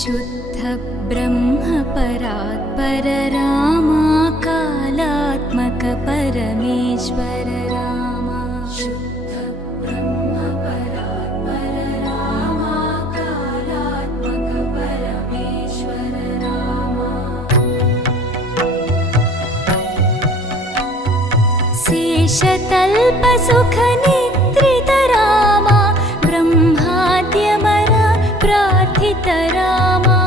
शुद्ध ब्रह्म परात्पर रामा कालात्मक परमेश्वर रामा शुद्ध ब्रह्म परात्पर रामा कालात्मक परमेश्वर रामा शेषतल्प सुख निद्रित रामा ब्रह्माद्यमर प्रार्थित रामा